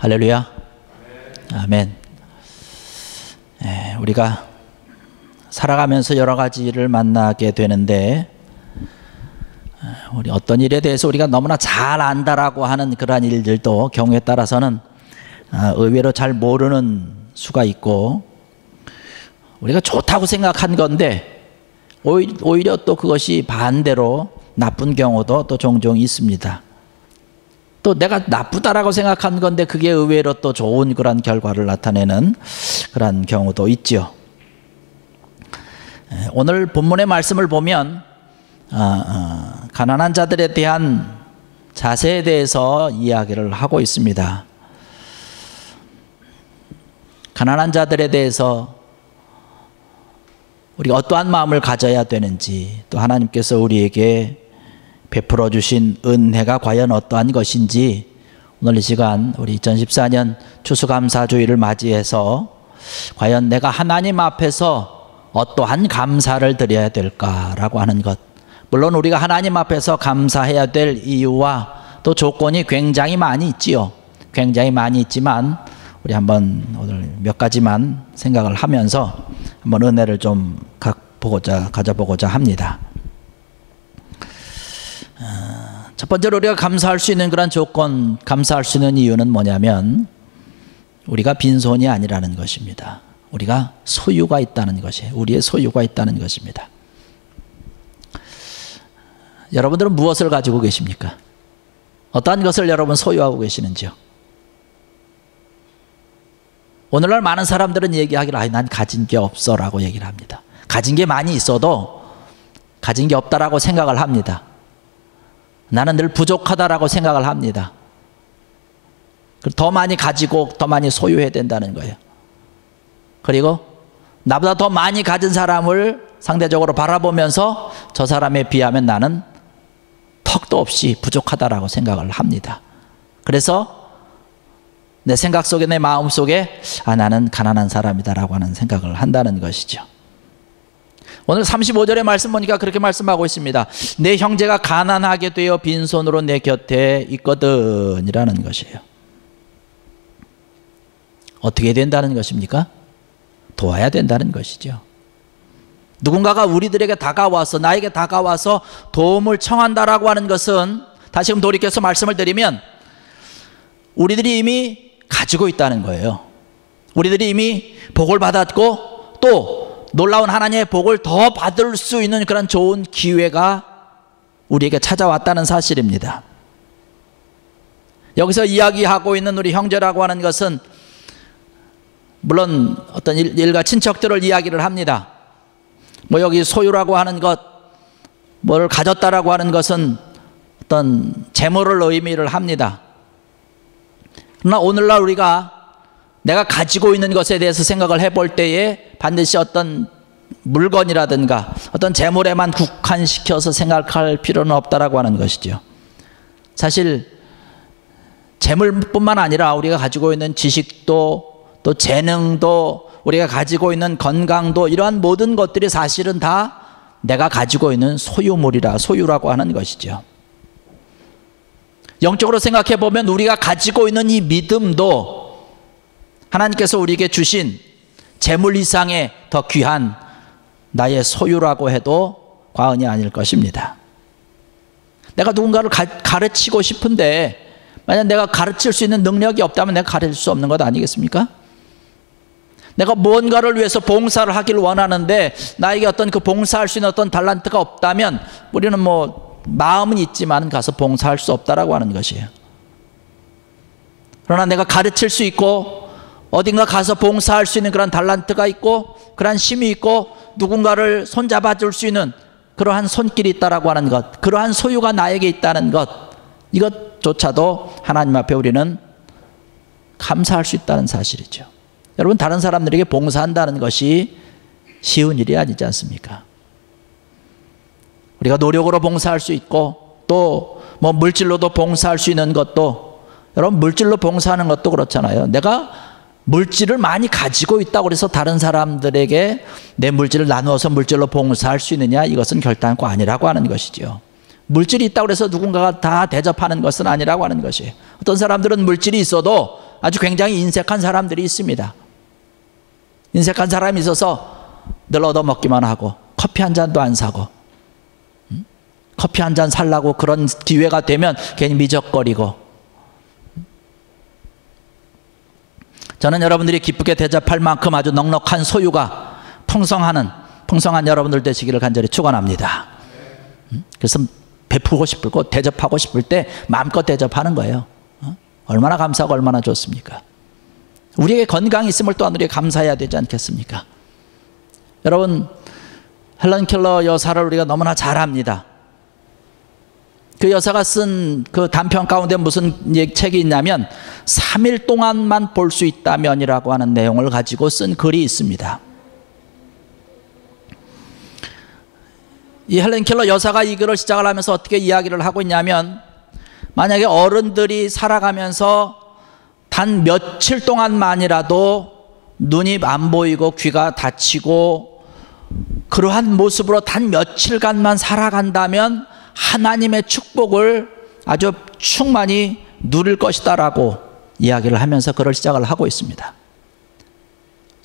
할렐루야. 아멘. 우리가 살아가면서 여러 가지를 만나게 되는데, 우리 어떤 일에 대해서 우리가 너무나 잘 안다라고 하는 그러한 일들도 경우에 따라서는 의외로 잘 모르는 수가 있고, 우리가 좋다고 생각한 건데 오히려 또 그것이 반대로 나쁜 경우도 또 종종 있습니다. 또 내가 나쁘다라고 생각한 건데 그게 의외로 또 좋은 그런 결과를 나타내는 그런 경우도 있죠. 오늘 본문의 말씀을 보면 가난한 자들에 대한 자세에 대해서 이야기를 하고 있습니다. 가난한 자들에 대해서 우리가 어떠한 마음을 가져야 되는지, 또 하나님께서 우리에게 베풀어 주신 은혜가 과연 어떠한 것인지, 오늘 이 시간 우리 2014년 추수감사주일을 맞이해서 과연 내가 하나님 앞에서 어떠한 감사를 드려야 될까라고 하는 것, 물론 우리가 하나님 앞에서 감사해야 될 이유와 또 조건이 굉장히 많이 있지요. 굉장히 많이 있지만 우리 한번 오늘 몇 가지만 생각을 하면서 한번 은혜를 좀 가져보고자 합니다. 첫 번째로 우리가 감사할 수 있는 그런 조건, 감사할 수 있는 이유는 뭐냐면 우리가 빈손이 아니라는 것입니다. 우리가 소유가 있다는 것이에요. 우리의 소유가 있다는 것입니다. 여러분들은 무엇을 가지고 계십니까? 어떠한 것을 여러분 소유하고 계시는지요? 오늘날 많은 사람들은 얘기하기를 난 가진 게 없어 라고 얘기를 합니다. 가진 게 많이 있어도 가진 게 없다라고 생각을 합니다. 나는 늘 부족하다라고 생각을 합니다. 더 많이 가지고 더 많이 소유해야 된다는 거예요. 그리고 나보다 더 많이 가진 사람을 상대적으로 바라보면서 저 사람에 비하면 나는 턱도 없이 부족하다라고 생각을 합니다. 그래서 내 생각 속에, 내 마음 속에 나는 가난한 사람이다라고 하는 생각을 한다는 것이죠. 오늘 35절의 말씀 보니까 그렇게 말씀하고 있습니다. 내 형제가 가난하게 되어 빈손으로 내 곁에 있거든 이라는 것이에요. 어떻게 된다는 것입니까? 도와야 된다는 것이죠. 누군가가 우리들에게 다가와서, 나에게 다가와서 도움을 청한다라고 하는 것은, 다시금 돌이켜서 말씀을 드리면 우리들이 이미 가지고 있다는 거예요. 우리들이 이미 복을 받았고 또 놀라운 하나님의 복을 더 받을 수 있는 그런 좋은 기회가 우리에게 찾아왔다는 사실입니다. 여기서 이야기하고 있는 우리 형제라고 하는 것은 물론 어떤 일가 친척들을 이야기를 합니다. 뭐 여기 소유라고 하는 것, 뭘 가졌다라고 하는 것은 어떤 재물을 의미를 합니다. 그러나 오늘날 우리가 내가 가지고 있는 것에 대해서 생각을 해볼 때에 반드시 어떤 물건이라든가 어떤 재물에만 국한시켜서 생각할 필요는 없다라고 하는 것이죠. 사실 재물뿐만 아니라 우리가 가지고 있는 지식도 또 재능도 우리가 가지고 있는 건강도, 이러한 모든 것들이 사실은 다 내가 가지고 있는 소유라고 하는 것이죠. 영적으로 생각해 보면 우리가 가지고 있는 이 믿음도 하나님께서 우리에게 주신 재물 이상의 더 귀한 나의 소유라고 해도 과언이 아닐 것입니다. 내가 누군가를 가르치고 싶은데 만약 내가 가르칠 수 있는 능력이 없다면 내가 가르칠 수 없는 것 아니겠습니까? 내가 무언가를 위해서 봉사를 하길 원하는데 나에게 어떤 그 봉사할 수 있는 어떤 달란트가 없다면 우리는 마음은 있지만 가서 봉사할 수 없다라고 하는 것이에요. 그러나 내가 가르칠 수 있고 어딘가 가서 봉사할 수 있는 그런 달란트가 있고 그러한 힘이 있고 누군가를 손잡아 줄 수 있는 그러한 손길이 있다라고 하는 것, 그러한 소유가 나에게 있다는 것, 이것조차도 하나님 앞에 우리는 감사할 수 있다는 사실이죠. 여러분, 다른 사람들에게 봉사한다는 것이 쉬운 일이 아니지 않습니까? 우리가 노력으로 봉사할 수 있고 또 물질로도 봉사할 수 있는 것도, 여러분 물질로 봉사하는 것도 그렇잖아요. 내가 물질을 많이 가지고 있다고 해서 다른 사람들에게 내 물질을 나누어서 물질로 봉사할 수 있느냐, 이것은 결단코 아니라고 하는 것이죠. 물질이 있다고 해서 누군가가 다 대접하는 것은 아니라고 하는 것이에요. 어떤 사람들은 물질이 있어도 아주 굉장히 인색한 사람들이 있습니다. 인색한 사람이 있어서 늘 얻어먹기만 하고 커피 한 잔도 안 사고, 커피 한 잔 살라고 그런 기회가 되면 괜히 미적거리고. 저는 여러분들이 기쁘게 대접할 만큼 아주 넉넉한 소유가 풍성한 여러분들 되시기를 간절히 축원합니다. 그래서 베푸고 싶을 거, 대접하고 싶을 때 마음껏 대접하는 거예요. 얼마나 감사하고 얼마나 좋습니까? 우리에게 건강이 있음을 또한 우리가 감사해야 되지 않겠습니까? 여러분, 헬런 켈러 여사를 우리가 너무나 잘 압니다. 그 여사가 쓴 그 단편 가운데 무슨 책이 있냐면 3일 동안만 볼 수 있다면이라고 하는 내용을 가지고 쓴 글이 있습니다. 이 헬런 켈러 여사가 이 글을 시작을 하면서 어떻게 이야기를 하고 있냐면, 만약에 어른들이 살아가면서 단 며칠 동안만이라도 눈이 안 보이고 귀가 다치고 그러한 모습으로 단 며칠간만 살아간다면 하나님의 축복을 아주 충만히 누릴 것이다라고 이야기를 하면서 글을 시작을 하고 있습니다.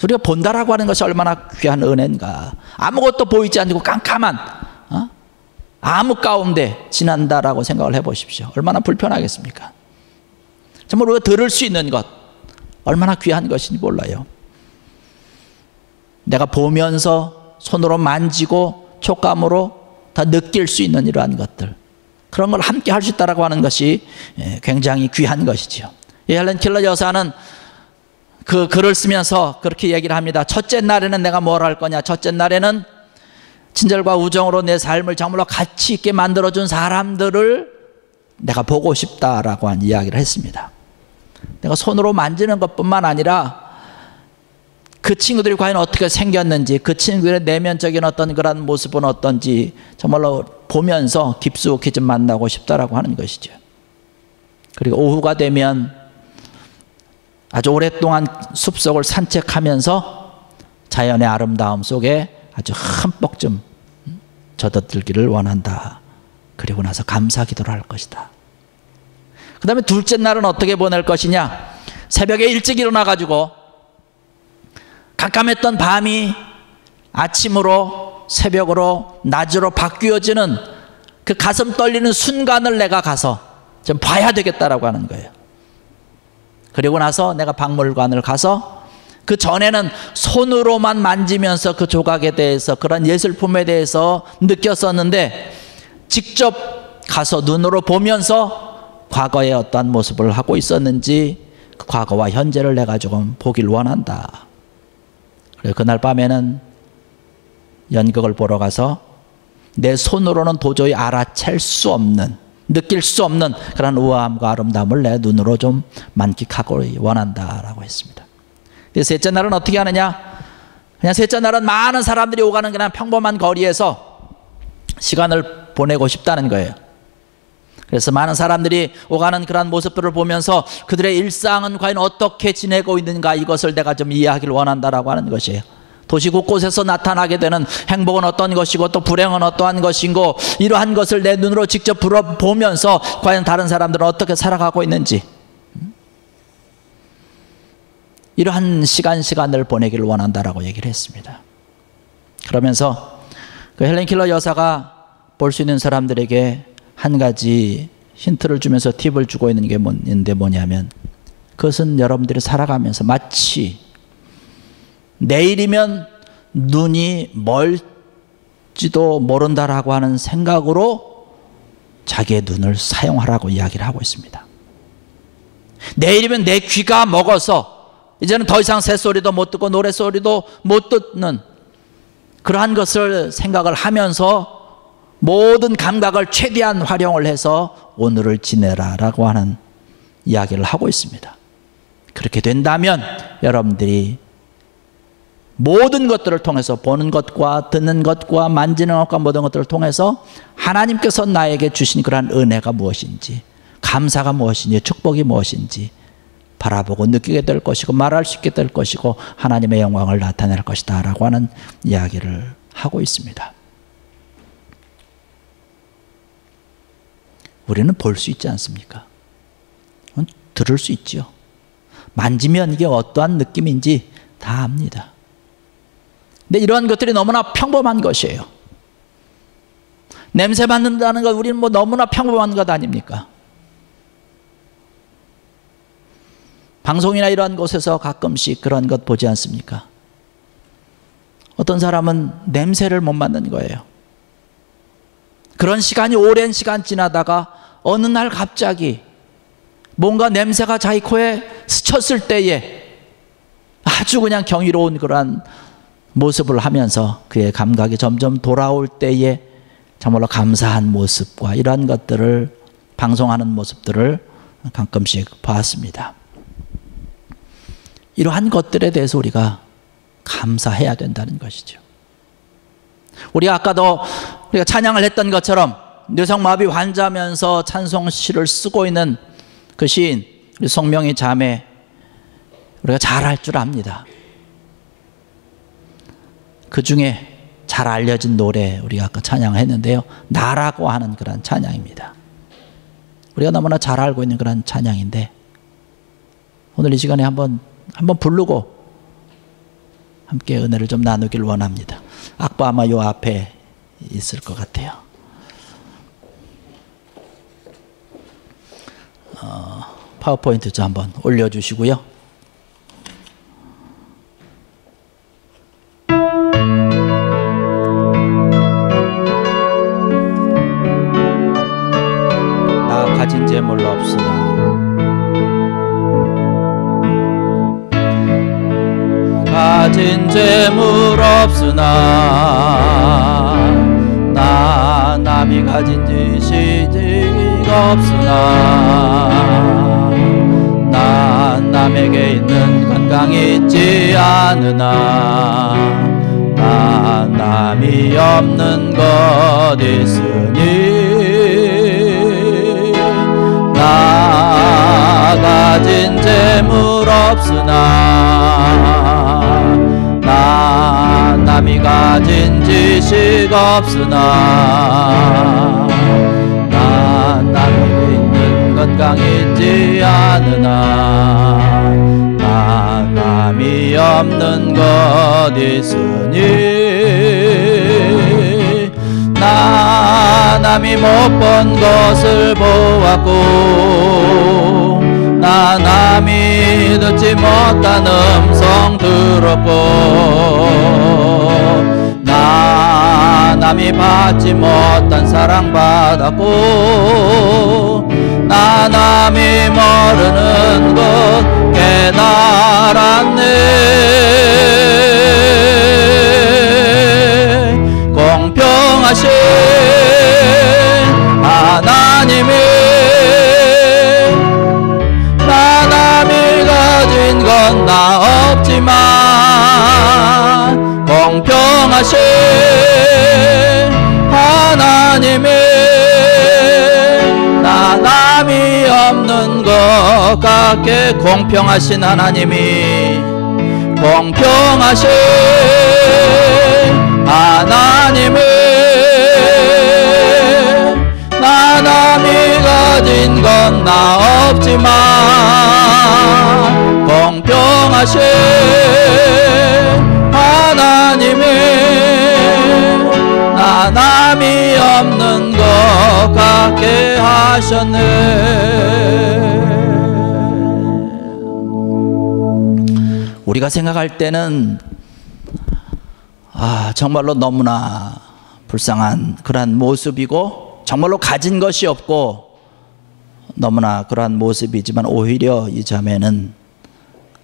우리가 본다라고 하는 것이 얼마나 귀한 은혜인가. 아무것도 보이지 않고 깜깜한 암흑 가운데 지난다라고 생각을 해보십시오. 얼마나 불편하겠습니까? 정말 우리가 들을 수 있는 것, 얼마나 귀한 것인지 몰라요. 내가 보면서 손으로 만지고 촉감으로 다 느낄 수 있는 이러한 것들, 그런 걸 함께 할 수 있다고 하는 것이 굉장히 귀한 것이죠. 헬런 켈러 여사는 그 글을 쓰면서 그렇게 얘기를 합니다. 첫째 날에는 내가 뭘 할 거냐. 첫째 날에는 친절과 우정으로 내 삶을 정말로 가치 있게 만들어준 사람들을 내가 보고 싶다라고 한 이야기를 했습니다. 내가 손으로 만지는 것뿐만 아니라 그 친구들이 과연 어떻게 생겼는지, 그 친구들의 내면적인 어떤 그런 모습은 어떤지 정말로 보면서 깊숙이 좀 만나고 싶다라고 하는 것이죠. 그리고 오후가 되면 아주 오랫동안 숲속을 산책하면서 자연의 아름다움 속에 아주 흠뻑 좀 젖어들기를 원한다. 그리고 나서 감사 기도를 할 것이다. 그 다음에 둘째 날은 어떻게 보낼 것이냐. 새벽에 일찍 일어나가지고 깜깜했던 밤이 아침으로, 새벽으로, 낮으로 바뀌어지는 그 가슴 떨리는 순간을 내가 가서 좀 봐야 되겠다라고 하는 거예요. 그리고 나서 내가 박물관을 가서, 그 전에는 손으로만 만지면서 그 조각에 대해서, 그런 예술품에 대해서 느꼈었는데 직접 가서 눈으로 보면서 과거의 어떠한 모습을 하고 있었는지 그 과거와 현재를 내가 조금 보길 원한다. 그리고 그날 밤에는 연극을 보러 가서 내 손으로는 도저히 알아챌 수 없는, 느낄 수 없는 그런 우아함과 아름다움을 내 눈으로 좀 만끽하고 원한다라고 했습니다. 셋째 날은 어떻게 하느냐. 그냥 셋째 날은 많은 사람들이 오가는 그냥 평범한 거리에서 시간을 보내고 싶다는 거예요. 그래서 많은 사람들이 오가는 그런 모습들을 보면서 그들의 일상은 과연 어떻게 지내고 있는가, 이것을 내가 좀 이해하기를 원한다라고 하는 것이에요. 도시 곳곳에서 나타나게 되는 행복은 어떤 것이고 또 불행은 어떠한 것인고, 이러한 것을 내 눈으로 직접 보면서 과연 다른 사람들은 어떻게 살아가고 있는지, 이러한 시간을 보내기를 원한다라고 얘기를 했습니다. 그러면서 그 헬런 켈러 여사가 볼 수 있는 사람들에게 한 가지 힌트를 주면서 팁을 주고 있는 게 뭐냐면, 그것은 여러분들이 살아가면서 마치 내일이면 눈이 멀지도 모른다라고 하는 생각으로 자기의 눈을 사용하라고 이야기를 하고 있습니다. 내일이면 내 귀가 먹어서 이제는 더 이상 새소리도 못 듣고 노래소리도 못 듣는 그러한 것을 생각을 하면서 모든 감각을 최대한 활용을 해서 오늘을 지내라라고 하는 이야기를 하고 있습니다. 그렇게 된다면 여러분들이 모든 것들을 통해서, 보는 것과 듣는 것과 만지는 것과 모든 것들을 통해서 하나님께서 나에게 주신 그러한 은혜가 무엇인지, 감사가 무엇인지, 축복이 무엇인지 바라보고 느끼게 될 것이고 말할 수 있게 될 것이고 하나님의 영광을 나타낼 것이다 라고 하는 이야기를 하고 있습니다. 우리는 볼 수 있지 않습니까? 들을 수 있죠. 만지면 이게 어떠한 느낌인지 다 압니다. 근데 이러한 것들이 너무나 평범한 것이에요. 냄새 맡는다는 것, 우리는 뭐 너무나 평범한 것 아닙니까? 방송이나 이러한 곳에서 가끔씩 그런 것 보지 않습니까? 어떤 사람은 냄새를 못 맡는 거예요. 그런 시간이 오랜 시간 지나다가 어느 날 갑자기 뭔가 냄새가 자기 코에 스쳤을 때에 아주 그냥 경이로운 그러한 모습을 하면서 그의 감각이 점점 돌아올 때에 정말로 감사한 모습과 이러한 것들을 방송하는 모습들을 가끔씩 봤습니다. 이러한 것들에 대해서 우리가 감사해야 된다는 것이죠. 우리가 아까도 우리가 찬양을 했던 것처럼 뇌성마비 환자면서 찬송시를 쓰고 있는 그 시인 우리 송명희 자매, 우리가 잘할 줄 압니다. 그 중에 잘 알려진 노래 우리가 아까 찬양을 했는데요, 나라고 하는 그런 찬양입니다. 우리가 너무나 잘 알고 있는 그런 찬양인데 오늘 이 시간에 한번 부르고 함께 은혜를 좀 나누길 원합니다. 악보 아마 요 앞에 있을 것 같아요. 파워포인트 좀 한번 올려주시고요. 나 가진 재물 없으나 가진 재물 없으나 나 남이 가진 지식 없으나 나 남에게 있는 건강이 있지 않으나 나 남이 없는 것 있으니 나 가진 재물 없으나 나 남이 가진 지식 없으나 나 남에게 있는 건강이 있지 않으나 나 남이 없는 것 있으니 나 남이 못 본 것을 보았고 나 남이 듣지 못한 음성 들었고 나 남이 받지 못한 사랑 받았고 나 남이 모르는 것 깨달았네. 공평하신 하나님이 나 남이 가진 건 나 없지만 공평하신 하나님이 나 남이 없는 것 같게 공평하신 하나님이 공평하신 하나님이 나 남이 가진 건 나 없지만 공평하신 하나님이 나 남이 없는 것 같게 하셨네. 우리가 생각할 때는 정말로 너무나 불쌍한 그러한 모습이고 정말로 가진 것이 없고 너무나 그러한 모습이지만 오히려 이 자매는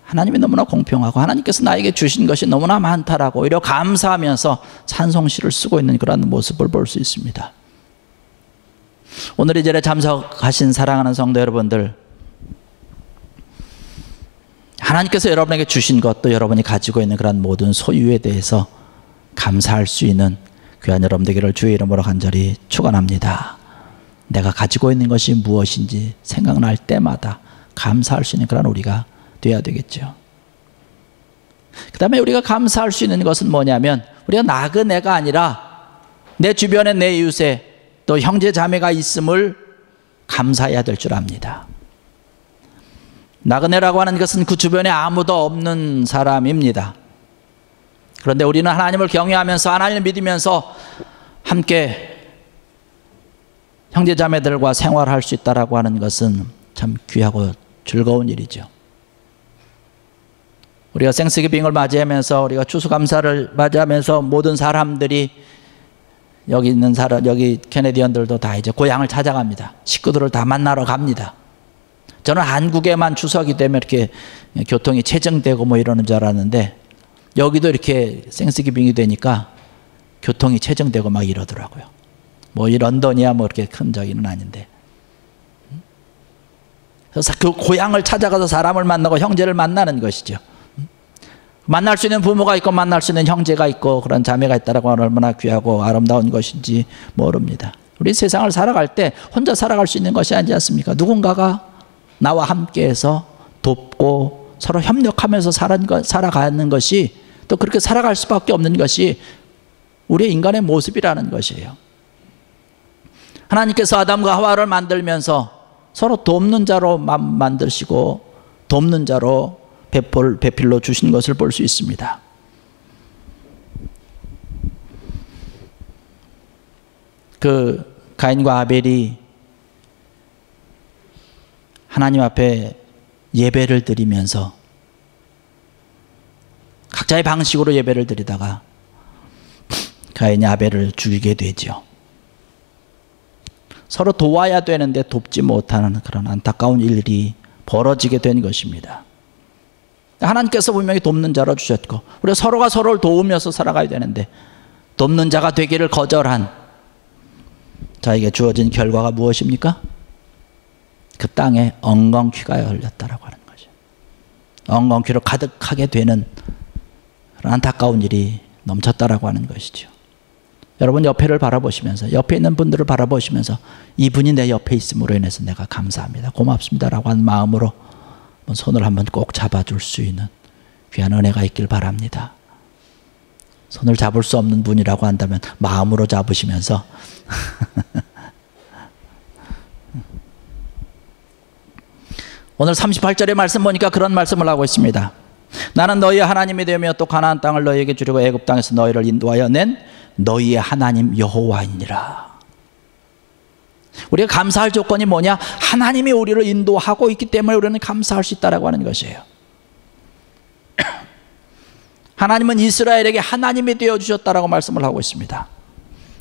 하나님이 너무나 공평하고 하나님께서 나에게 주신 것이 너무나 많다라고 오히려 감사하면서 찬송시를 쓰고 있는 그런 모습을 볼 수 있습니다. 오늘 이 자리에 참석하신 사랑하는 성도 여러분들, 하나님께서 여러분에게 주신 것도 여러분이 가지고 있는 그런 모든 소유에 대해서 감사할 수 있는 귀한 여러분 되기를 주의 이름으로 간절히 축원합니다. 내가 가지고 있는 것이 무엇인지 생각날 때마다 감사할 수 있는 그런 우리가 되어야 되겠죠. 그 다음에 우리가 감사할 수 있는 것은 뭐냐면 우리가 나그네가 아니라 내 주변에 내 이웃에 또 형제 자매가 있음을 감사해야 될 줄 압니다. 나그네라고 하는 것은 그 주변에 아무도 없는 사람입니다. 그런데 우리는 하나님을 경외하면서 하나님을 믿으면서 함께 형제자매들과 생활할 수 있다라고 하는 것은 참 귀하고 즐거운 일이죠. 우리가 생스기빙을 맞이하면서, 우리가 추수감사를 맞이하면서 모든 사람들이, 여기 있는 사람, 여기 캐네디언들도 다 이제 고향을 찾아갑니다. 식구들을 다 만나러 갑니다. 저는 한국에만 추석이 되면 이렇게 교통이 체증되고 뭐 이러는 줄 알았는데, 여기도 이렇게 생스기빙이 되니까 교통이 체증되고 막 이러더라고요. 뭐 이 런던이야 뭐 이렇게 큰 저기는 아닌데. 그래서 그 고향을 찾아가서 사람을 만나고 형제를 만나는 것이죠. 만날 수 있는 부모가 있고 만날 수 있는 형제가 있고 그런 자매가 있다라고 하면 얼마나 귀하고 아름다운 것인지 모릅니다. 우리 세상을 살아갈 때 혼자 살아갈 수 있는 것이 아니지 않습니까? 누군가가 나와 함께해서 돕고 서로 협력하면서 살아가는 것이, 또 그렇게 살아갈 수밖에 없는 것이 우리의 인간의 모습이라는 것이에요. 하나님께서 아담과 하와를 만들면서 서로 돕는 자로 만드시고 돕는 자로 배필로 주신 것을 볼 수 있습니다. 그 가인과 아벨이 하나님 앞에 예배를 드리면서 각자의 방식으로 예배를 드리다가 가인이 아벨을 죽이게 되죠. 서로 도와야 되는데 돕지 못하는 그런 안타까운 일이 벌어지게 된 것입니다. 하나님께서 분명히 돕는 자로 주셨고, 우리가 서로가 서로를 도우면서 살아가야 되는데 돕는 자가 되기를 거절한 자에게 주어진 결과가 무엇입니까? 그 땅에 엉겅퀴가 열렸다라고 하는 거죠. 엉겅퀴로 가득하게 되는 그런 안타까운 일이 넘쳤다라고 하는 것이죠. 여러분 옆에를 바라보시면서, 옆에 있는 분들을 바라보시면서 이분이 내 옆에 있음으로 인해서 내가 감사합니다, 고맙습니다라고 하는 마음으로 손을 한번 꼭 잡아줄 수 있는 귀한 은혜가 있길 바랍니다. 손을 잡을 수 없는 분이라고 한다면 마음으로 잡으시면서 오늘 38절의 말씀 보니까 그런 말씀을 하고 있습니다. 나는 너희의 하나님이 되며 또 가나안 땅을 너희에게 주려고 애굽 땅에서 너희를 인도하여 낸 너희의 하나님 여호와이니라. 우리가 감사할 조건이 뭐냐? 하나님이 우리를 인도하고 있기 때문에 우리는 감사할 수 있다고 하는 것이에요. 하나님은 이스라엘에게 하나님이 되어주셨다라고 말씀을 하고 있습니다.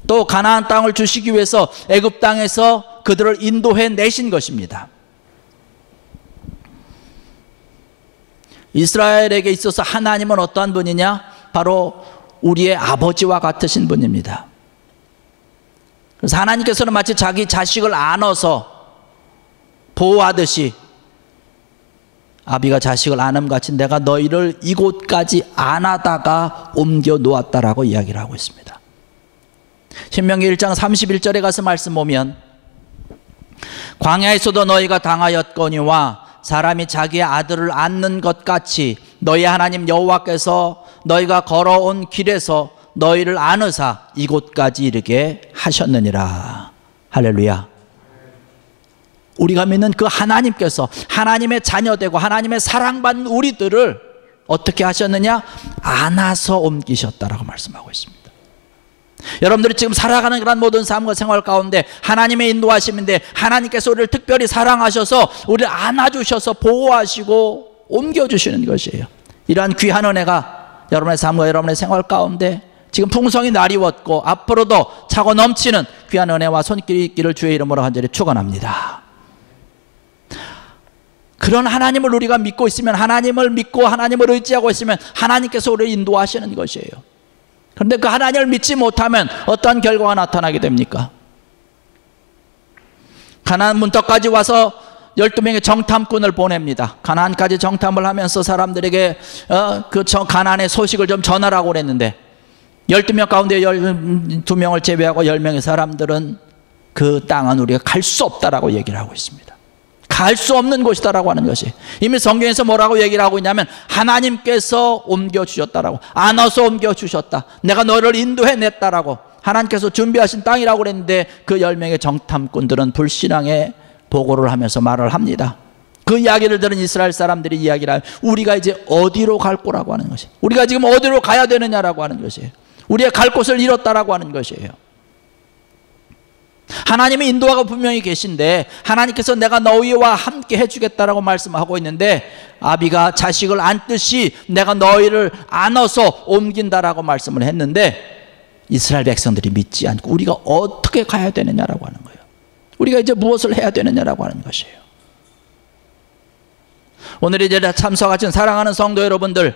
또 가나안 땅을 주시기 위해서 애굽 땅에서 그들을 인도해 내신 것입니다. 이스라엘에게 있어서 하나님은 어떠한 분이냐? 바로 우리의 아버지와 같으신 분입니다. 그래서 하나님께서는 마치 자기 자식을 안아서 보호하듯이, 아비가 자식을 안음같이 내가 너희를 이곳까지 안아다가 옮겨 놓았다라고 이야기를 하고 있습니다. 신명기 1장 31절에 가서 말씀 보면, 광야에서도 너희가 당하였거니와 사람이 자기의 아들을 안는 것 같이 너희 하나님 여호와께서 너희가 걸어온 길에서 너희를 안으사 이곳까지 이르게 하셨느니라. 할렐루야. 우리가 믿는 그 하나님께서 하나님의 자녀되고 하나님의 사랑받는 우리들을 어떻게 하셨느냐? 안아서 옮기셨다라고 말씀하고 있습니다. 여러분들이 지금 살아가는 그런 모든 삶과 생활 가운데 하나님의 인도하심인데, 하나님께서 우리를 특별히 사랑하셔서 우리를 안아주셔서 보호하시고 옮겨주시는 것이에요. 이러한 귀한 은혜가 여러분의 삶과 여러분의 생활 가운데 지금 풍성히 날이웠고 앞으로도 차고 넘치는 귀한 은혜와 손길이 있기를 주의 이름으로 간절히 축원합니다. 그런 하나님을 우리가 믿고 있으면, 하나님을 믿고 하나님을 의지하고 있으면 하나님께서 우리를 인도하시는 것이에요. 그런데 그 하나님을 믿지 못하면 어떤 결과가 나타나게 됩니까? 가나안 문턱까지 와서 12명의 정탐꾼을 보냅니다. 가나안까지 정탐을 하면서 사람들에게 가나안의 소식을 좀 전하라고 그랬는데, 12명 가운데 12명을 제외하고 10명의 사람들은 그 땅은 우리가 갈 수 없다라고 얘기를 하고 있습니다. 갈 수 없는 곳이다라고 하는 것이, 이미 성경에서 뭐라고 얘기를 하고 있냐면 하나님께서 옮겨주셨다라고, 안아서 옮겨주셨다, 내가 너를 인도해냈다라고 하나님께서 준비하신 땅이라고 그랬는데, 그 10명의 정탐꾼들은 불신앙의 보고를 하면서 말을 합니다. 그 이야기를 들은 이스라엘 사람들이 이야기를 하면 우리가 이제 어디로 갈 거라고 하는 것이에요. 우리가 지금 어디로 가야 되느냐라고 하는 것이에요. 우리가 갈 곳을 잃었다라고 하는 것이에요. 하나님의 인도하고 분명히 계신데 하나님께서 내가 너희와 함께 해주겠다라고 말씀하고 있는데 아비가 자식을 안듯이 내가 너희를 안아서 옮긴다라고 말씀을 했는데 이스라엘 백성들이 믿지 않고 우리가 어떻게 가야 되느냐라고 하는 거예요. 우리가 이제 무엇을 해야 되느냐라고 하는 것이에요. 오늘 이제 참석하신 사랑하는 성도 여러분들,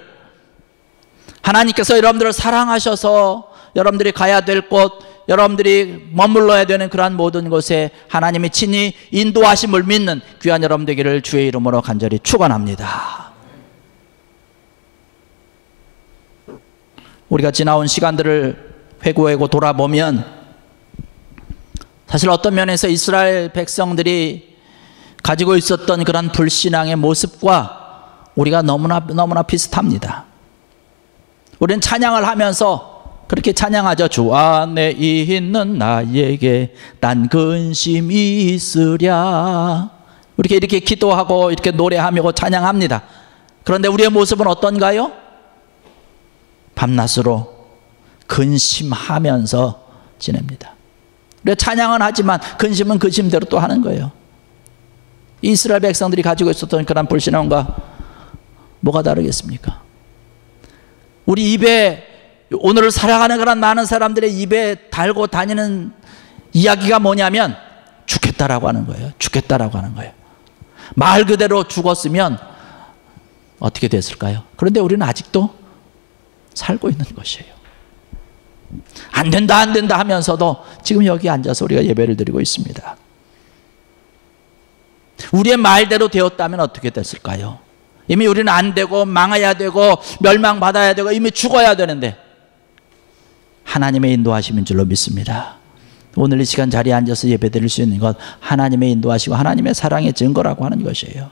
하나님께서 여러분들을 사랑하셔서 여러분들이 가야 될 곳, 여러분들이 머물러야 되는 그러한 모든 곳에 하나님이 친히 인도하심을 믿는 귀한 여러분 되기를 주의 이름으로 간절히 축원합니다. 우리가 지나온 시간들을 회고회고 돌아보면 사실 어떤 면에서 이스라엘 백성들이 가지고 있었던 그런 불신앙의 모습과 우리가 너무나 비슷합니다. 우리는 찬양을 하면서 그렇게 찬양하죠. 주 안에 있는 나에게 난 근심이 있으랴. 이렇게 기도하고 이렇게 노래하며 찬양합니다. 그런데 우리의 모습은 어떤가요? 밤낮으로 근심하면서 지냅니다. 우리가 찬양은 하지만 근심은 근심대로 또 하는 거예요. 이스라엘 백성들이 가지고 있었던 그런 불신앙과 뭐가 다르겠습니까? 우리 입에 오늘을 살아가는 그런 많은 사람들의 입에 달고 다니는 이야기가 뭐냐면 죽겠다라고 하는 거예요. 죽겠다라고 하는 거예요. 말 그대로 죽었으면 어떻게 됐을까요? 그런데 우리는 아직도 살고 있는 것이에요. 안 된다 안 된다 하면서도 지금 여기 앉아서 우리가 예배를 드리고 있습니다. 우리의 말대로 되었다면 어떻게 됐을까요? 이미 우리는 안 되고 망해야 되고 멸망받아야 되고 이미 죽어야 되는데 하나님의 인도하심인 줄로 믿습니다. 오늘 이 시간 자리에 앉아서 예배 드릴 수 있는 것 하나님의 인도하시고 하나님의 사랑의 증거라고 하는 것이에요.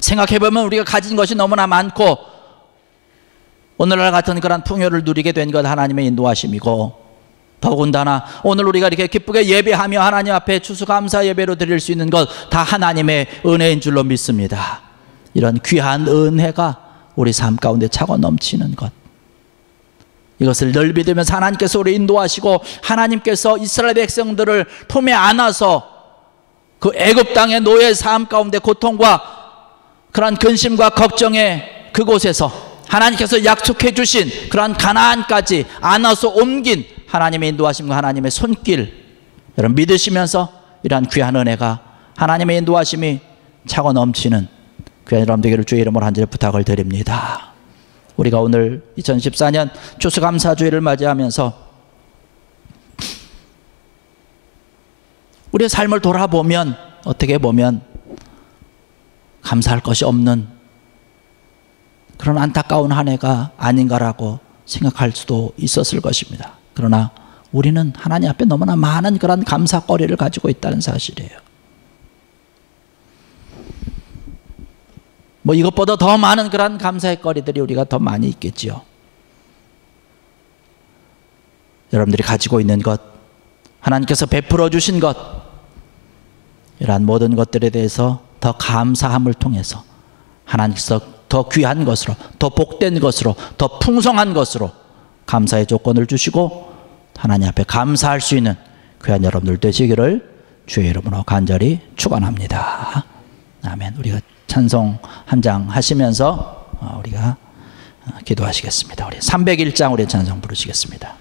생각해보면 우리가 가진 것이 너무나 많고 오늘날 같은 그런 풍요를 누리게 된 것 하나님의 인도하심이고 더군다나 오늘 우리가 이렇게 기쁘게 예배하며 하나님 앞에 추수감사 예배로 드릴 수 있는 것 다 하나님의 은혜인 줄로 믿습니다. 이런 귀한 은혜가 우리 삶 가운데 차고 넘치는 것, 이것을 늘 믿으면서 하나님께서 우리 인도하시고 하나님께서 이스라엘 백성들을 품에 안아서 그 애굽 땅의 노예 삶 가운데 고통과 그러한 근심과 걱정의 그곳에서 하나님께서 약속해 주신 그러한 가나안까지 안아서 옮긴 하나님의 인도하심과 하나님의 손길, 여러분 믿으시면서 이러한 귀한 은혜가 하나님의 인도하심이 차고 넘치는 귀한 여러분 되기를 주의 이름으로 간절히 부탁을 드립니다. 우리가 오늘 2014년 추수감사주일을 맞이하면서 우리의 삶을 돌아보면 어떻게 보면 감사할 것이 없는 그런 안타까운 한 해가 아닌가라고 생각할 수도 있었을 것입니다. 그러나 우리는 하나님 앞에 너무나 많은 그런 감사거리를 가지고 있다는 사실이에요. 뭐 이것보다 더 많은 그런 감사의 거리들이 우리가 더 많이 있겠지요. 여러분들이 가지고 있는 것, 하나님께서 베풀어 주신 것, 이러한 모든 것들에 대해서 더 감사함을 통해서 하나님께서 더 귀한 것으로, 더 복된 것으로, 더 풍성한 것으로 감사의 조건을 주시고 하나님 앞에 감사할 수 있는 귀한 여러분들 되시기를 주의 이름으로 간절히 축원합니다. 아멘. 우리가 찬송 한 장 하시면서 우리가 기도하시겠습니다. 우리 301장 우리 찬송 부르시겠습니다.